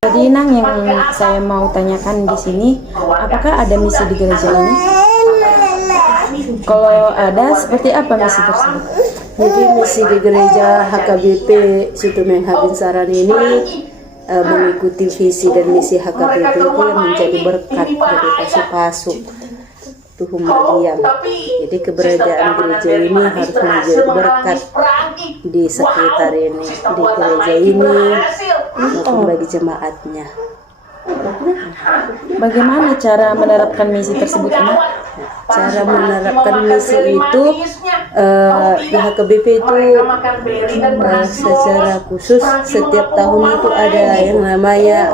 Jadi Nang, yang saya mau tanyakan di sini, apakah ada misi di gereja ini? Kalau ada, seperti apa misi tersebut? Jadi misi di gereja HKBP Situ Menghagin Saran ini mengikuti visi dan misi HKBP itu yang menjadi berkat dari pasu-pasu Tuhum Madiam. Jadi keberadaan gereja ini harus menjadi berkat di sekitar ini, di gereja ini maupun bagi jemaatnya. Bagaimana cara menerapkan misi tersebut ini? Cara menerapkan misi itu di HKBP itu secara khusus setiap tahun itu ada yang namanya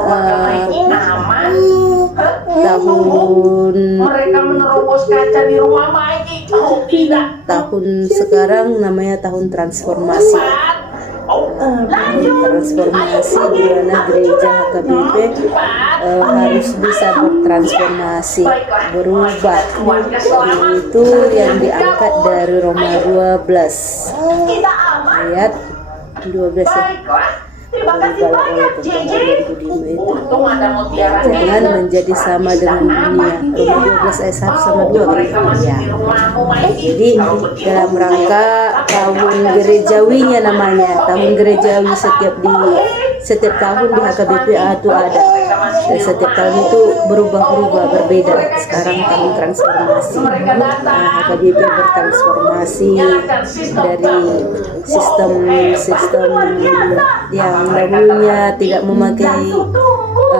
tahun sekarang namanya tahun transformasi. Transformasi di mana gereja HKBP harus bisa bertransformasi, berubah. Itu yang diangkat dari Roma 12 ayat 12 ya. Berubahlah oleh pembaharuan budimu itu, jangan menjadi sama dengan dunia. Roma 12 ayat 1 sama 2 ya. Jadi dalam rangka tahun gerejawinya namanya, tahun gerejawi setiap tahun di HKBP itu ada. Dan setiap tahun itu berubah-ubah, berbeda. Sekarang tahun transformasi. HKBP bertransformasi dari sistem yang dahulunya tidak memakai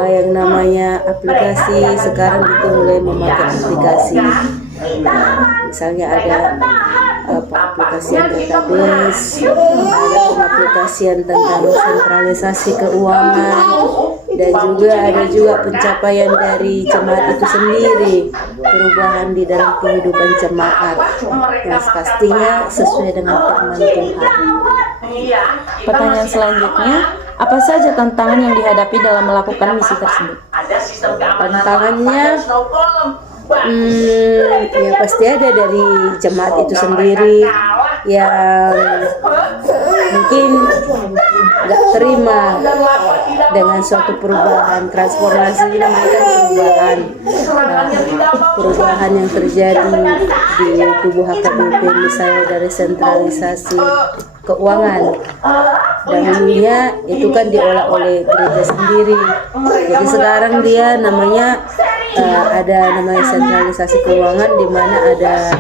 yang namanya aplikasi, sekarang itu mulai memakai aplikasi. Misalnya ada pengaplikasian database, ada pengaplikasian tentang sentralisasi keuangan, dan juga ada pencapaian dari jemaat itu sendiri, perubahan di dalam kehidupan jemaat yang pastinya sesuai dengan firman Tuhan. Pertanyaan selanjutnya, apa saja tantangan yang dihadapi dalam melakukan misi tersebut? Tantangannya ya pasti ada dari jemaat itu sendiri yang mungkin nggak terima dengan suatu perubahan. Transformasi ini namanya perubahan yang terjadi di tubuh HKBP, misalnya dari sentralisasi keuangan. Dahulunya itu kan diolah oleh gereja sendiri, jadi sekarang dia namanya ada namanya sentralisasi keuangan, di mana ada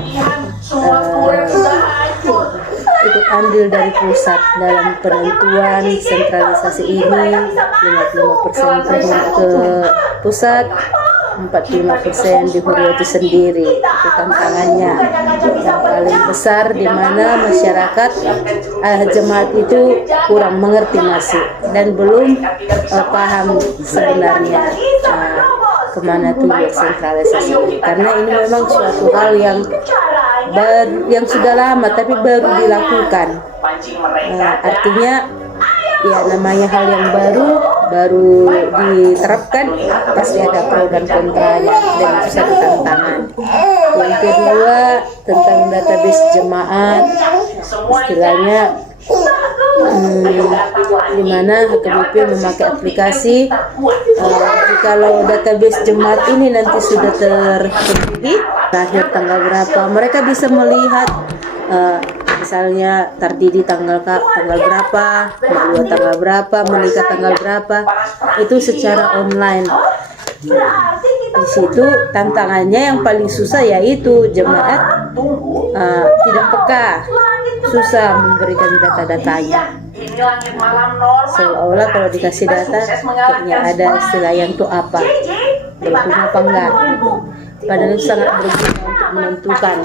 ikut andil dari pusat dalam penentuan sentralisasi ini. 55% ke pusat, 45% di Huryo itu sendiri. Itu tantangannya yang paling besar, di mana masyarakat jemaat itu kurang mengerti masih dan belum paham sebenarnya kemana tujuan sentralisasi, karena ini memang suatu hal yang sudah lama tapi baru dilakukan. Artinya ya namanya hal yang baru diterapkan, pasti ada pro dan kontranya, dan itu satu tantangan. Yang kedua tentang database jemaat, istilahnya di mana HKBP memakai aplikasi. Kalau database jemaat ini nanti sudah terpilih lahir tanggal berapa, mereka bisa melihat misalnya terdidi tanggal berapa, kedua tanggal berapa, menikah tanggal berapa, itu secara online. Di situ tantangannya yang paling susah yaitu jemaat tidak peka, susah memberikan data-datanya. Seolah-olah kalau dikasih data kayaknya ada istilah yang itu apa, berguna apa enggak. Padahal itu sangat berguna untuk menentukan,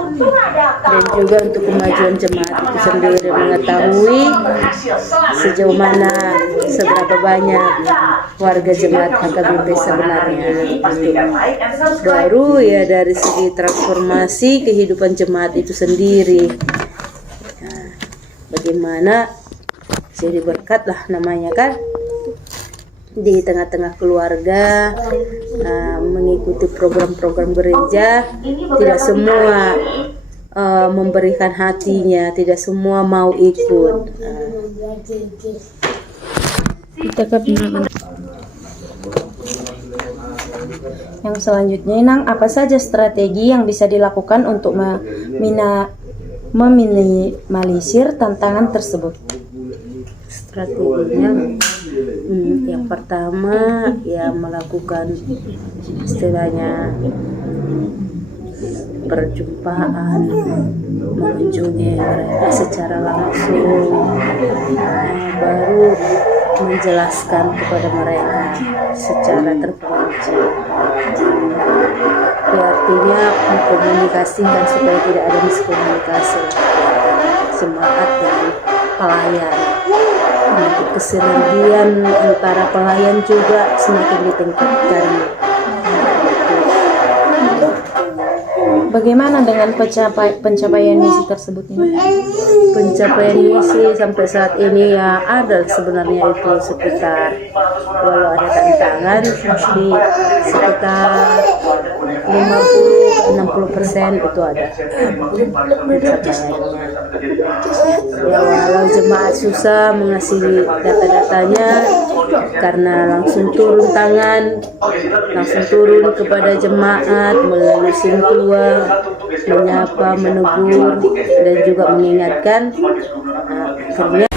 dan juga untuk kemajuan jemaat itu sendiri, mengetahui sejauh mana, seberapa banyak warga jemaat HKBP sebenarnya. Baru ya dari segi transformasi kehidupan jemaat itu sendiri, bagaimana jadi berkat lah namanya kan, di tengah-tengah keluarga, mengikuti program-program gereja. Tidak semua memberikan hatinya, tidak semua mau ikut. Yang selanjutnya, Inang, apa saja strategi yang bisa dilakukan untuk meminimalisir tantangan tersebut? Strateginya, yang pertama ya melakukan istilahnya perjumpaan, mengunjungi mereka secara langsung, baru menjelaskan kepada mereka secara terperinci. Ya, artinya mengkomunikasikan supaya tidak ada miskomunikasi, semangat dengan pelayan. Untuk kesinergian antara pelayan juga semakin ditingkatkan. Bagaimana dengan pencapaian misi tersebut ini? Pencapaian misi sampai saat ini ya ada sebenarnya itu sekitar, walau ada tantangan tapi sekitar 50-60% itu ada pencapaiannya. Ya walau jemaat susah mengasih data-datanya karena langsung turun tangan, langsung turun kepada jemaat melalui simtua, menyapa, menegur dan juga mengingatkan. Akhirnya